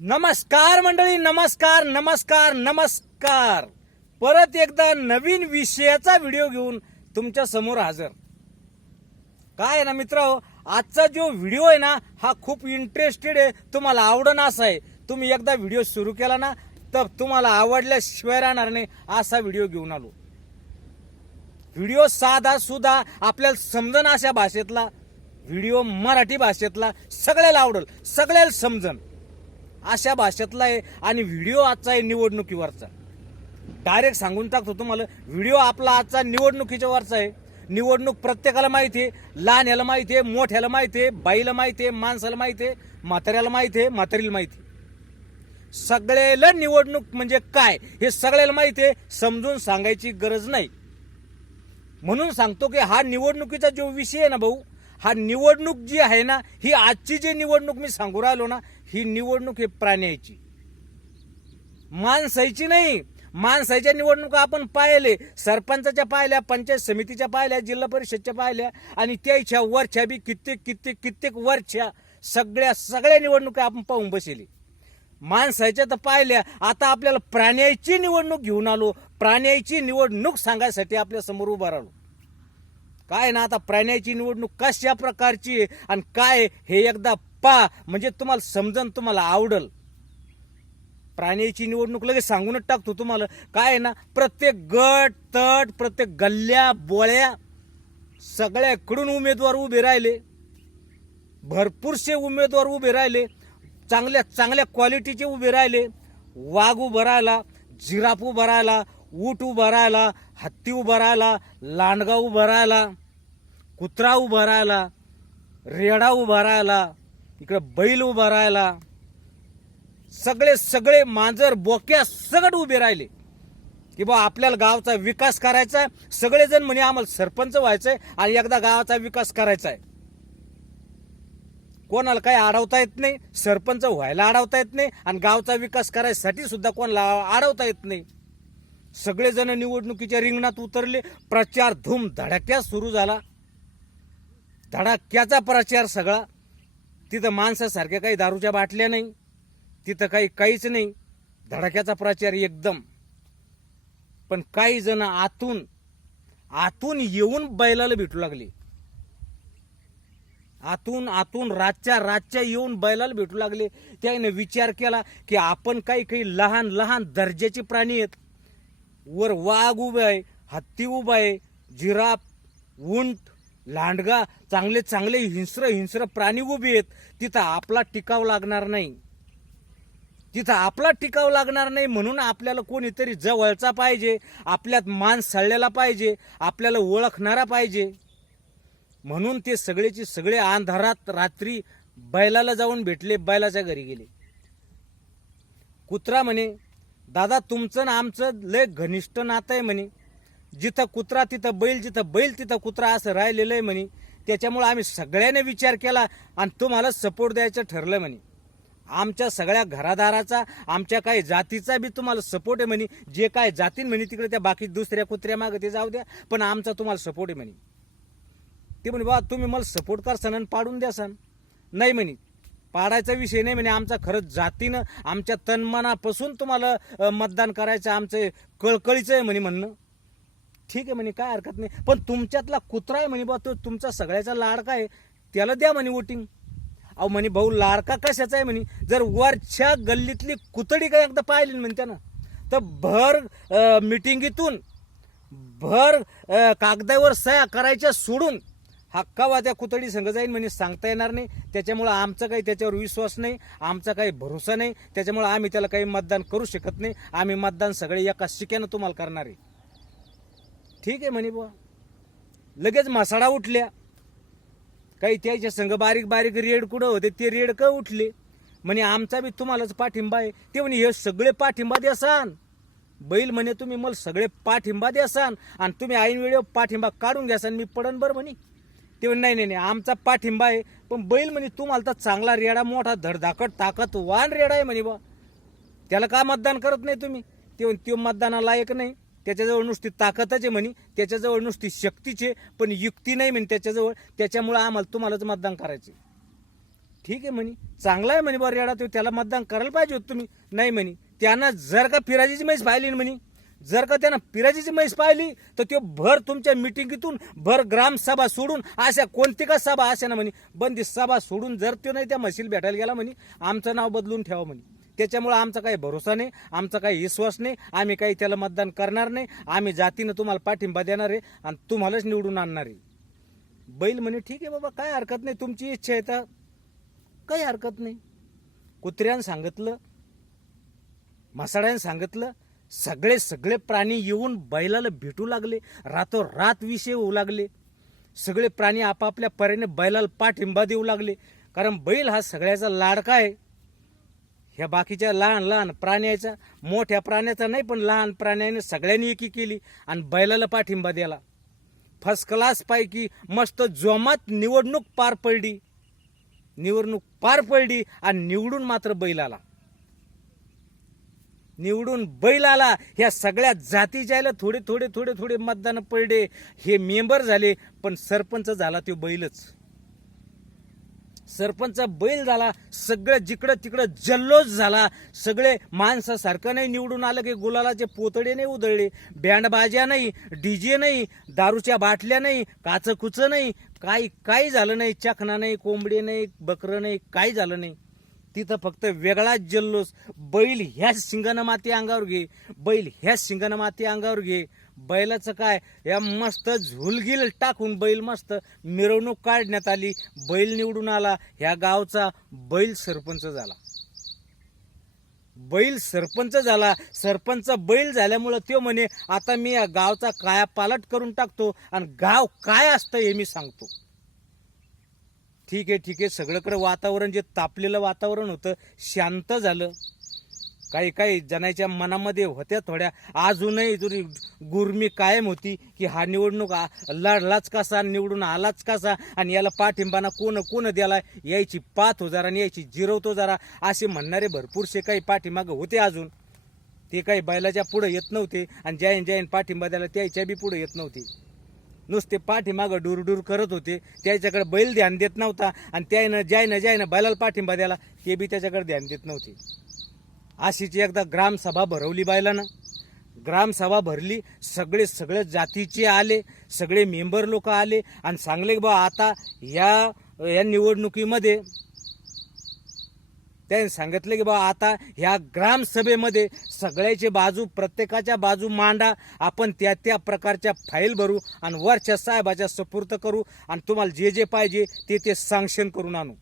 नमस्कार मंडळी नमस्कार नमस्कार नमस्कार. परत एकदा नवीन विषयाचा व्हिडिओ घेऊन तुमच्यासमोर हजर. काय आहे ना मित्र आजचा जो व्हिडिओ आहे ना हा खूप इंटरेस्टेड आहे. तुम्हाला आवडणं असा आहे. तुम्ही एकदा व्हिडिओ सुरू केला ना तर तुम्हाला आवडल्याशिवाय राहणार नाही. असा व्हिडिओ घेऊन आलो. व्हिडिओ साधा सुद्धा आपल्याला समजन अशा भाषेतला. व्हिडिओ मराठी भाषेतला. सगळ्याला आवडेल. सगळ्याला समजन. अशा भाषेतला आहे आणि व्हिडिओ आजचा आहे निवडणुकीवरचा. डायरेक्ट सांगून टाकतो तुम्हाला व्हिडिओ आपला आजचा निवडणुकीच्या वरचा आहे. निवडणूक प्रत्येकाला माहिती आहे लहान याला माहिती आहे मोठ्याला माहिती आहे बाईला माहिती आहे माणसाला माहिती आहे म्हाताऱ्याला माहिती आहे म्हातारीला माहिती आहे. सगळ्याला निवडणूक म्हणजे काय हे सगळ्याला माहिती आहे समजून सांगायची गरज नाही. म्हणून सांगतो की हा निवडणुकीचा जो विषय आहे ना भाऊ हा निवडणूक जी आहे ना ही आजची जी निवडणूक मी सांगू राहिलो ना ही निवडणूक ही प्राण्याची. माणसाची नाही माणसाच्या निवडणुका आपण पाहिले सरपंचाच्या पाहिल्या पंचायत समितीच्या पाहिल्या जिल्हा परिषदच्या पाहिल्या आणि त्याच्या वरच्या बी कित्येक कित्येक कित्येक वरच्या सगळ्या सगळ्या निवडणुका आपण पाहून बसेली माणसाच्या तर पाहिल्या आता आपल्याला प्राण्याची निवडणूक घेऊन आलो प्राण्याची निवडणूक सांगायसाठी आपल्यासमोर उभा राहिलो. काय ना आता प्राण्याची निवडणूक कशा प्रकारची आहे आणि काय हे एकदा पा म्हणजे तुम्हाला समजन तुम्हाला आवडल. प्राण्याची निवडणूक लगेच सांगूनच टाकतो तुम्हाला. काय आहे ना प्रत्येक गट तट प्रत्येक गल्ल्या बोळ्या सगळ्याकडून उमेदवार उभे राहिले. भरपूरसे उमेदवार उभे राहिले. चांगल्या चांगल्या क्वालिटीचे उभे राहिले. वाघ उभं राहिला जिराफ उभं राहिला ऊट उभं राहिला हत्ती उभं राहिला लांडगा उभं राहिला कुत्रा उभा राहिला रेडा उभा राहिला. इकडं बैल उभा राहिला. सगळे सगळे मांजर बोक्या सगळं उभे राहिले. की बा आपल्याला गावचा विकास करायचा आहे सगळेजण म्हणे आम्हाला सरपंच व्हायचंय आणि एकदा गावाचा विकास करायचा आहे कोणाला काही अडवता येत नाही. सरपंच व्हायला अडवता येत नाही आणि गावचा विकास करायसाठी सुद्धा कोणाला अडवता येत नाही. सगळेजण निवडणुकीच्या रिंगणात उतरले. प्रचार धूम धडाक्यात सुरू झाला. धडाक्याचा प्रचार सगळा. तिथं माणसासारख्या काही दारूच्या बाटल्या नाही तिथं काही काहीच नाही. धडाक्याचा प्रचार एकदम. पण काही जण आतून आतून येऊन बैलाला भेटू लागले. आतून आतून रातच्या रातच्या येऊन बैलाला भेटू लागले. त्याने विचार केला की आपण काही काही लहान लहान दर्जाचे प्राणी आहेत. वर वाघ उभे आहे हत्ती उभा आहे जिराफ उंट लांडगा चांगले चांगले हिंस्र हिंस्र प्राणी उभे आहेत. तिथं आपला टिकाव लागणार नाही. तिथं आपला टिकाव लागणार नाही म्हणून आपल्याला कोणीतरी जवळचा पाहिजे आपल्यात मान सळलेला पाहिजे आपल्याला ओळखणारा पाहिजे. म्हणून ते सगळेचे सगळे अंधारात रात्री बैलाला जाऊन भेटले बैलाच्या घरी गेले. कुत्रा म्हणे दादा तुमचं ना आमचं लय घनिष्ठ नातं आहे म्हणे. जिथं कुत्रा तिथं बैल जिथं बैल तिथं कुत्रा असं राहिलेलं आहे म्हणे त्याच्यामुळं आम्ही सगळ्याने विचार केला आणि तुम्हाला सपोर्ट द्यायचं ठरलं म्हणे. आमच्या सगळ्या घरादाराचा आमच्या काही जातीचा बी तुम्हाला सपोर्ट आहे म्हणे. जे काय जातीन म्हणे तिकडे त्या बाकी दुसऱ्या कुत्र्या मागे ते जाऊ द्या पण आमचा तुम्हाला सपोर्ट आहे म्हणे. ते म्हणे बा तुम्ही मला सपोर्ट कर आणि पाडून द्या सण. नाही म्हणे. पाडायचा विषय नाही म्हणे. आमचा खरंच जातीनं आमच्या तनमनापासून तुम्हाला मतदान करायचं आमचं कळकळीचं आहे म्हणे म्हणणं. ठीक आहे म्हणे काय हरकत नाही. पण तुमच्यातला कुत्रा आहे म्हणे बा तो तुमचा सगळ्याचा लाडका आहे. त्याला द्या म्हणे वोटिंग अहो म्हणे भाऊ लाडका कशाचा आहे म्हणे? जर वरच्या गल्लीतली कुतडी काय एकदा पाहिली ना म्हणे त्यानं तर भर मिटिंगीतून भर कागदावर सह्या करायच्या सोडून हक्कावा त्या कुतडी संघ जाईल म्हणजे सांगता येणार नाही. त्याच्यामुळं आमचा काही त्याच्यावर विश्वास नाही आमचा काही भरोसा नाही. त्याच्यामुळं आम्ही त्याला काही मतदान करू शकत नाही. आम्ही मतदान सगळे एका शिक्यानं तुम्हाला करणार आहे. ठीक आहे म्हणे बुवा. लगेच मसाडा उठल्या. काही त्याच्या संघ बारीक बारीक रेड कुठं होते ते रेड का उठले. म्हणे आमचा बी तुम्हालाच पाठिंबा आहे. ते म्हणे हे सगळे पाठिंबा द्यासान बैल म्हणे तुम्ही मला सगळे पाठिंबा द्यासान आणि तुम्ही ऐन वेळेवर पाठिंबा काढून घ्यासान मी पडन बरं म्हणे. ते म्हणे नाही नाही नाही आमचा पाठिंबा आहे पण बैल म्हणे तुम्हाला तर चांगला रेडा मोठा धडधाकट ताकद वान रेडा आहे म्हणे बा त्याला का मतदान करत नाही तुम्ही? ते त्यो मतदानाला लायक नाही. त्याच्याजवळ नुसती ताकदच आहे म्हणे त्याच्याजवळ नुसती शक्तीचे पण युक्ती नाही म्हणे त्याच्याजवळ त्याच्यामुळं आम्हाला तुम्हालाच मतदान करायचे ठीक आहे म्हणे चांगला आहे म्हणे बरं येडा तो त्याला मतदान करायला पाहिजे होतं तुम्ही. नाही म्हणे त्यांना जर का फिराजीची म्हैस पाहिली ना म्हणे जर का त्यांना फिराजीची म्हैस पाहिली तर तो भर तुमच्या मिटिंगीतून भर ग्रामसभा सोडून अशा कोणती का सभा अशा ना म्हणे बंदी सभा सोडून जर तो नाही त्या म्हशील भेटायला गेला म्हणे आमचं नाव बदलून ठेवा म्हणे. त्याच्यामुळे आमचा काही भरोसा नाही आमचा काही विश्वास नाही आम्ही काही त्याला मतदान करणार नाही आम्ही जातीनं तुम्हाला पाठिंबा देणार आहे आणि तुम्हालाच निवडून आणणार आहे. बैल म्हणे ठीक आहे बाबा काय हरकत नाही तुमची इच्छा आहे तर. काही हरकत नाही. कुत्र्यानं सांगितलं म्हसाड्यानं सांगितलं सगळे सगळे प्राणी येऊन बैलाला भेटू लागले रातोरात विषय होऊ लागले. सगळे प्राणी आपापल्या परीने बैलाला पाठिंबा देऊ लागले. कारण बैल हा सगळ्याचा लाडका आहे. ह्या बाकीच्या लहान लहान प्राण्याचा मोठ्या प्राण्याचा नाही पण लहान प्राण्याने सगळ्यांनी एकी केली आणि बैलाला पाठिंबा दिला. फर्स्ट क्लास पैकी मस्त जोमात निवडणूक पार पडली. निवडणूक पार पडली आणि निवडून मात्र बैल आला. निवडून बैल आला ह्या सगळ्या जाती जायला थोडे थोडे थोडे थोडे मतदान पडले हे मेंबर झाले पण सरपंच झाला तो बैलच. सरपंच बैल झाला सगळं जिकडं तिकडं जल्लोष झाला सगळे माणसासारखं नाही निवडून आलं की गुलालाचे पोतडे नाही उधळले बँडबाज्या नाही डीजे नाही दारूच्या बाटल्या नाही काचकुचं नाही काही काही झालं नाही चखना नाही कोंबडी नाही बकरं नाही काही झालं नाही. तिथं फक्त वेगळाच जल्लोष. बैल ह्याच शिंगानं माती अंगावर घे बैल ह्याच शिंगानं माती अंगावर घे. बैलाचं काय? या मस्त झुलगिल टाकून बैल मस्त मिरवणूक काढण्यात आली. बैल निवडून आला. ह्या गावचा बैल सरपंच झाला. बैल सरपंच झाला. सरपंच बैल झाल्यामुळं तो म्हणे आता मी या गावचा कायापालट करून टाकतो आणि गाव काय असतं हे मी सांगतो. ठीक आहे ठीक आहे. सगळीकडे वातावरण जे तापलेलं वातावरण होतं शांत झालं. काही काही जणांच्या मनामध्ये होत्या थोड्या. अजूनही जुरी गुरमी कायम होती की हा निवडणूक लढलाच कसा निवडून आलाच कसा आणि याला पाठिंबाना कोण कोण द्याला यायची पाच हजार हो आणि यायची जिरवतो जरा. असे म्हणणारे भरपूरसे काही पाठीमागं होते अजून. ते काही बैलाच्या पुढे येत नव्हते आणि जैन जैन पाठिंबा द्यायला त्याच्या बी पुढे येत नव्हते. नुसते पाठीमागं डुरडूर करत होते. त्याच्याकडे बैल ध्यान देत नव्हता आणि त्यानं जायनं जायनं बैलाला पाठिंबा द्याला ते बी त्याच्याकडे ध्यान देत नव्हते. अशीची एकदा ग्रामसभा भरवली बायलानं. ग्रामसभा भरली सगळे सगळे जातीचे आले सगळे मेंबर लोक आले आणि सांगले की बा आता या या निवडणुकीमध्ये त्यांनी सांगितलं की बा आता ह्या ग्रामसभेमध्ये सगळ्याची बाजू प्रत्येकाच्या बाजू मांडा आपण त्या त्या प्रकारच्या फाईल भरू आणि वरच्या साहेबाच्या सपूर्त करू आणि तुम्हाला जे जे पाहिजे ते ते सँक्शन करून आणू.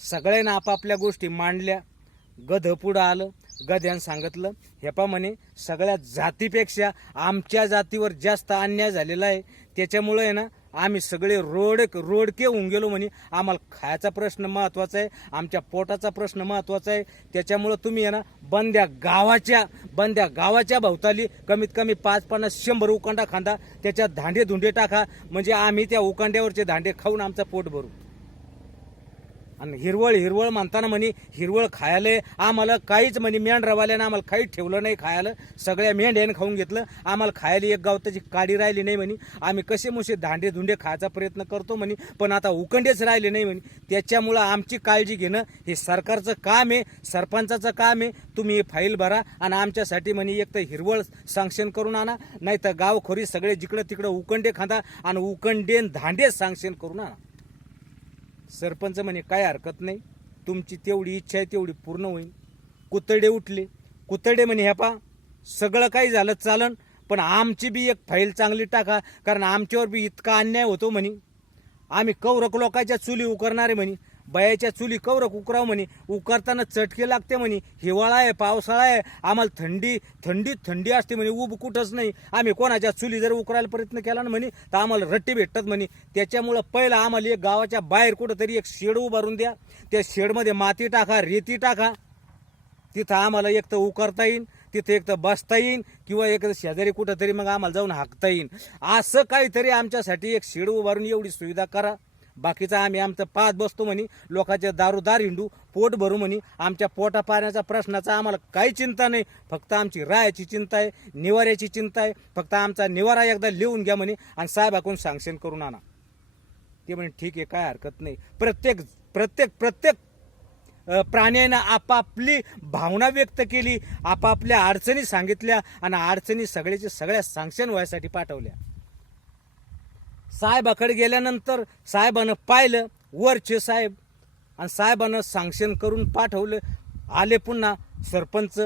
सगळ्यांना आपापल्या गोष्टी मांडल्या. गध पुढं आलं गध्यानं सांगितलं हे पा म्हणे सगळ्या जातीपेक्षा आमच्या जातीवर जास्त अन्याय झालेला आहे. त्याच्यामुळं आहे ना आम्ही सगळे रोड रोडके होऊन गेलो म्हणे. आम्हाला खायचा प्रश्न महत्त्वाचा आहे आमच्या पोटाचा प्रश्न महत्त्वाचा आहे. त्याच्यामुळं तुम्ही आहे ना बंद्या गावाच्या बंद्या गावाच्या भोवताली कमीत कमी पाच पन्नास शंभर उकांडा खांदा त्याच्यात धांडे धुंडे टाका. म्हणजे आम्ही त्या उकांड्यावरचे धांडे खाऊन आमचं पोट भरू. आणि हिरवळ हिरवळ म्हणताना म्हणे हिरवळ खायला आम्हाला काहीच म्हणे मेंढ रवाल्यानं आम्हाला काहीच ठेवलं नाही खायला. सगळ्या मेंढ्यानं खाऊन घेतलं. आम्हाला खायला एक गाव त्याची काडी राहिली नाही म्हणे. आम्ही कसे मुसे धांडे धुंडे खायचा प्रयत्न करतो म्हणे पण आता उकंडेच राहिले नाही म्हणे. त्याच्यामुळं आमची काळजी घेणं हे सरकारचं काम आहे सरपंचाचं काम आहे. तुम्ही हे फाईल भरा आणि आमच्यासाठी म्हणे एक तर हिरवळ सँक्शन करून आणा नाही तर गावखोरी सगळे जिकडं तिकडं उकंडे खांदा आणि उकंडेन धांडे सँक्शन करून आणा. सरपंच म्हणे काय हरकत नाही. तुमची तेवढी इच्छा आहे तेवढी पूर्ण होईल. कुतडे उठले. कुतडे म्हणे ह्या पा सगळं काही झालं चालन पण आमची बी एक फाईल चांगली टाका कारण आमच्यावर बी इतका अन्याय होतो म्हणे. आम्ही कौरक लोकांच्या चुली उकरणारे म्हणे. बयाच्या चुली कवर उकराव म्हणे उकरताना चटके लागते म्हणे हिवाळा आहे पावसाळा आहे आम्हाला थंडी थंडीत थंडी असते म्हणे उब कुठंच नाही. आम्ही कोणाच्या चुली जर उकरायला प्रयत्न केला ना म्हणे तर आम्हाला रट्टी भेटतात म्हणे. त्याच्यामुळं पहिलं आम्हाला एक गावाच्या बाहेर कुठंतरी एक शेड उभारून द्या. त्या शेडमध्ये माती टाका रेती टाका. तिथं आम्हाला एक तर उकरता येईन तिथं एक तर बसता येईन किंवा एक शेजारी कुठं तरी मग आम्हाला जाऊन हाकता येईन. असं काहीतरी आमच्यासाठी एक शेड उभारून एवढी सुविधा करा. बाकीचा आम्ही आमचं पाच बसतो म्हणे लोकांचे दारूदार हिंडू पोट भरू म्हणे. आमच्या पोटा पाण्याचा प्रश्नाचा आम्हाला काही चिंता नाही. फक्त आमची रायाची चिंता आहे निवाऱ्याची चिंता आहे. फक्त आमचा निवारा एकदा लिहून घ्या म्हणे आणि साहेबाकडून सँक्शन करून आणा. ते म्हणे ठीक आहे काय हरकत नाही. प्रत्येक प्रत्येक प्रत्येक प्राण्यानं आपापली भावना व्यक्त केली आपापल्या अडचणी सांगितल्या आणि अडचणी सगळ्याच्या सगळ्या सँक्शन व्हायसाठी पाठवल्या. साहेबाकडे गेल्यानंतर साहेबानं पाहिलं वरचे साहेब. आणि साहेबानं सांक्शन करून पाठवलं. आले पुन्हा सरपंच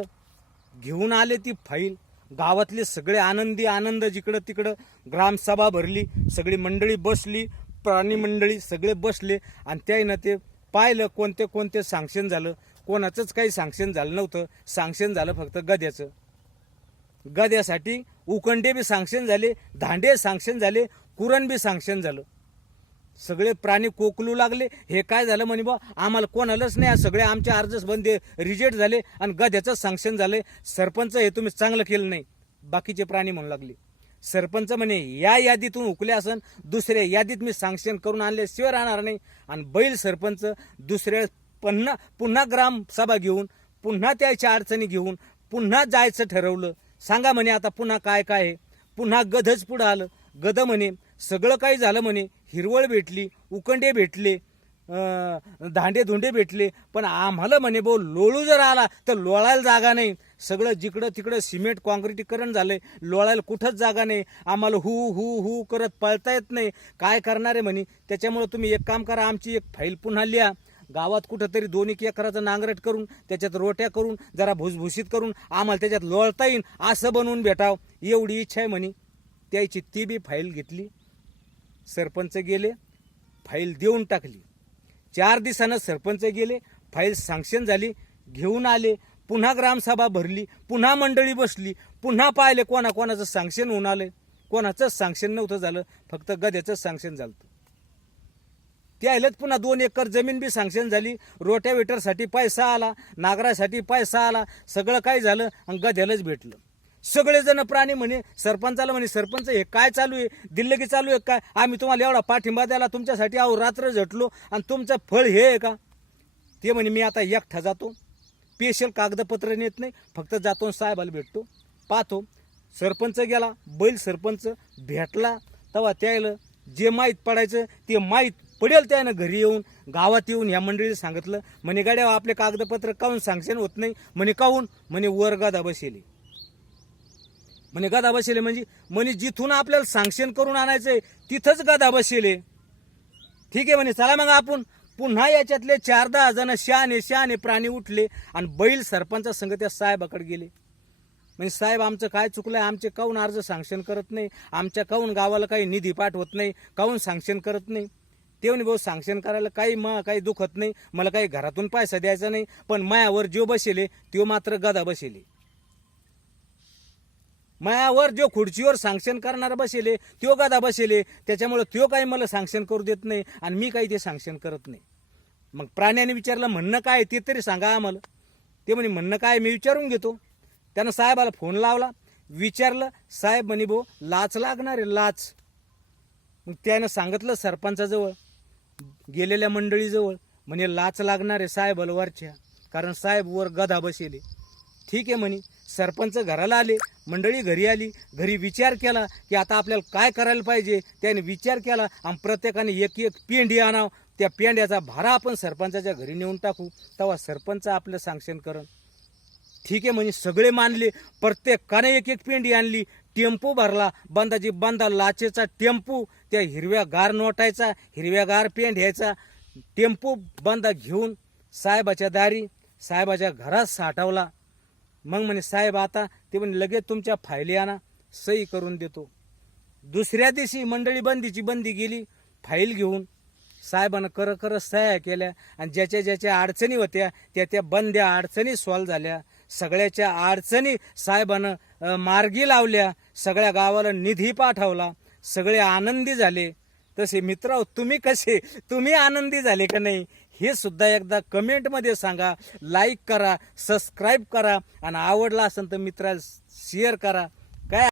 घेऊन आले ती फाईल. गावातले सगळे आनंदी आनंद जिकडं तिकडं. ग्रामसभा भरली सगळी मंडळी बसली प्राणी मंडळी सगळे बसले. आणि त्याईनं ते पाहिलं कोणते कोणते सँक्शन झालं. कोणाचंच काही सँक्शन झालं नव्हतं. सांक्शन झालं फक्त गद्याचं. गद्यासाठी उकंडे बी सांक्शन झाले धांडे सँक्शन झाले कुरण बी सँक्शन झालं. सगळे प्राणी कोकलू लागले. हे काय झालं म्हणे बा? आम्हाला कोणालाच नाही. सगळे आमचे अर्जच बंद रिजेक्ट झाले आणि गध्याचं सँक्शन झालंय. सरपंच हे तुम्ही चांगलं केलं नाही. बाकीचे प्राणी म्हणू लागले. सरपंच म्हणे या यादीतून उकले असन दुसऱ्या यादीत मी सँक्शन करून आणले शिवाय राहणार नाही. आणि बैल सरपंच दुसऱ्या पुन्हा पुन्हा ग्रामसभा घेऊन पुन्हा त्याच्या अडचणी घेऊन पुन्हा जायचं ठरवलं. सांगा म्हणे आता पुन्हा काय काय आहे? पुन्हा गधच पुढं आलं. गध म्हणे सगळं काही झालं म्हणे. हिरवळ भेटली उकंडे भेटले धांडे धुंडे भेटले. पण आम्हाला म्हणे भाऊ लोळू जर आला तर लोळायला जागा नाही. सगळं जिकडं तिकडं सिमेंट कॉन्क्रिटीकरण झालंय. लोळायला कुठंच जागा नाही. आम्हाला हू हू हू करत पळता येत नाही. काय करणार आहे म्हणे? त्याच्यामुळं तुम्ही एक काम करा आमची एक फाईल पुन्हा लिहा. गावात कुठंतरी दोन एक एकराचं नांगरट करून त्याच्यात रोट्या करून जरा भुसभुशीत करून आम्हाला त्याच्यात लोळता येईन असं बनवून भेटाव. एवढी इच्छा आहे म्हणे. त्याची ती बी फाईल घेतली. सरपंच गेले फाईल देऊन टाकली. चार दिवसानं सरपंच गेले फाईल सँक्शन झाली घेऊन आले पुन्हा ग्रामसभा भरली पुन्हा मंडळी बसली पुन्हा पाहिले कोणा कोणाचं सँक्शन होऊन आलं कोणाचंच सँक्शन नव्हतं झालं फक्त गद्याचं सँक्शन झालं त्यालाच पुन्हा दोन एकर जमीन बी सँक्शन झाली रोट्यावेटरसाठी पैसा आला नागरासाठी पैसा आला सगळं काय झालं आणि गद्यालाच भेटलं. सगळेजण प्राणी म्हणे सरपंचाला म्हणे सरपंच हे काय चालू आहे? दिल्लगी चालू आहे काय आम्ही तुम्हाला एवढा पाठिंबा द्यायला तुमच्यासाठी अहो रात्र झटलो आणि तुमचं फळ हे आहे का? ते म्हणे मी आता एकटा जातो. स्पेशल कागदपत्र नेत नाही. फक्त जातो आणि साहेबाला भेटतो. पाहतो. सरपंच गेला. बैल सरपंच भेटला. तेव्हा त्याला जे माहीत पडायचं ते माहीत पडेल त्यानं घरी येऊन. गावात येऊन या मंडळीला सांगितलं. म्हणे गाड्या आपले कागदपत्र काहून सांगशन होत नाही? म्हणे काहून? म्हणे वर गादा बसेली. म्हणे गदा बसेले म्हणजे? म्हणे जिथून आपल्याला सांक्शन करून आणायचंय तिथंच गदा बसेले. ठीक आहे म्हणे चला मग आपण पुन्हा याच्यातले चार दहा जण शहाणे शहाणे प्राणी उठले आणि बैल सरपंचा संघ त्या साहेबाकडे गेले. म्हणजे साहेब आमचं काय चुकलंय? आमचे काऊन अर्ज सँक्शन करत नाही? आमच्या काऊन गावाला काही निधी पाठवत नाही? काऊन सँक्शन करत नाही? ते म्हणे भाऊ सँक्शन करायला काही म काही दुखत नाही. मला काही घरातून पैसा द्यायचा नाही. पण मायावर जो बसेले तो मात्र गदा बसेले. मायावर जो खुर्चीवर सँक्शन करणारा बसेले त्यो गादा बसेले त्याच्यामुळे तो काही मला सँक्शन करू देत नाही आणि मी काही ते सँक्शन करत नाही. मग प्राण्याने विचारलं म्हणणं काय ते तरी सांगा आम्हाला. ते म्हणे म्हणणं काय मी विचारून घेतो. त्यानं साहेबाला फोन लावला विचारलं साहेब म्हणे भाऊ लाच लागणार आहे लाच. मग त्यानं सांगितलं सरपंचाजवळ गेलेल्या मंडळीजवळ म्हणे लाच लागणार आहे साहेब अलवारच्या कारण साहेब वर गधा बसेले. ठीक आहे म्हणे. सरपंच घराला आले मंडळी घरी आली घरी विचार केला की आता आपल्याला काय करायला पाहिजे त्याने विचार केला आणि प्रत्येकाने एक एक पेंडी आणावं. त्या पेंड्याचा भारा आपण सरपंचाच्या घरी नेऊन टाकू. तेव्हा सरपंच आपलं सँक्शन करण. ठीक आहे म्हणजे सगळे मानले. प्रत्येकाने एक एक पेंडी आणली. टेम्पो भरला. बंदाची बंदा लाचेचा टेम्पो. त्या हिरव्या गार नोटायचा हिरव्या गार पेंड्याचा टेम्पो बंदा घेऊन साहेबाच्या दारी साहेबाच्या घरात साठवला. मग म्हणे साहेब आता ते म्हणे लगेच तुमच्या फायली आणा सही करून देतो. दुसऱ्या दिवशी मंडळी बंदीची बंदी गेली फाईल घेऊन साहेबानं कर कर सह्या केल्या आणि ज्याच्या ज्याच्या अडचणी होत्या त्या त्या बंद्या अडचणी सॉल्व झाल्या. सगळ्याच्या अडचणी साहेबानं मार्गी लावल्या सगळ्या गावाला निधी पाठवला सगळे आनंदी झाले. तसे मित्र तुम्ही कसे? तुम्ही आनंदी झाले का नाही? हे सुद्धा एकदा कमेंटमध्ये सांगा. लाईक करा सबस्क्राईब करा. आणि आवडला असेल तर मित्राला शेअर करा.